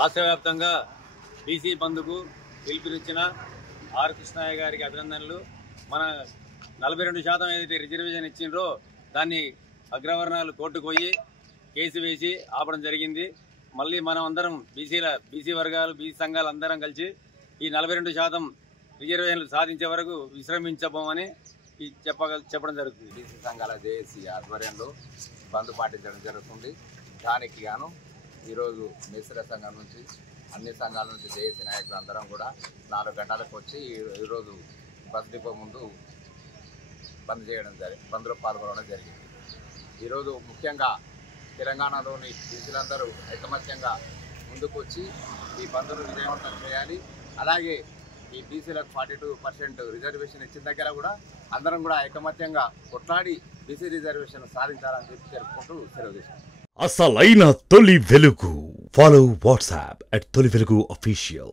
రాష్ట్ర వ్యాప్తంగా బీసీ బంద్కు పిలుపునిచ్చిన ఆర్ కృష్ణయ్య గారికి అభినందనలు. మన 42% ఏదైతే రిజర్వేషన్ ఇచ్చిండ్రో దాన్ని అగ్రవర్ణాలు కోర్టుకు పోయి కేసు వేసి ఆపడం జరిగింది. మళ్ళీ మనం అందరం బీసీ వర్గాలు బీసీ సంఘాలు అందరం కలిసి ఈ 42% రిజర్వేషన్లు సాధించే వరకు విశ్రమించబోమని చెప్పడం జరుగుతుంది. బీసీ సంఘాల జేఏసీ ఆధ్వర్యంలో బంద్ పాటించడం జరుగుతుంది. దానికి గాను ఈరోజు మేస్త్రీ సంఘం నుంచి అన్ని సంఘాల నుంచి జేఏసీ నాయకులు అందరం కూడా 4 గంటలకు వచ్చి ఈరోజు బస్ డిపో ముందు బంద్లో పాల్గొనడం జరిగింది. ఈరోజు ముఖ్యంగా తెలంగాణలోని బీసీలందరూ ఐకమత్యంగా ముందుకు వచ్చి ఈ బంద్ను విజయవంతం చేయాలి. అలాగే ఈ బీసీలకు 42% రిజర్వేషన్ ఇచ్చిన దగ్గర కూడా అందరం కూడా ఐకమత్యంగా కొట్లాడి బీసీ రిజర్వేషన్ సాధించాలని చెప్పి తెలుపుకుంటూ సెలవు తీసుకుంటాం. అసలైన తొలి వెలుగు. ఫాలో వాట్సాప్ @తొలి వెలుగు official.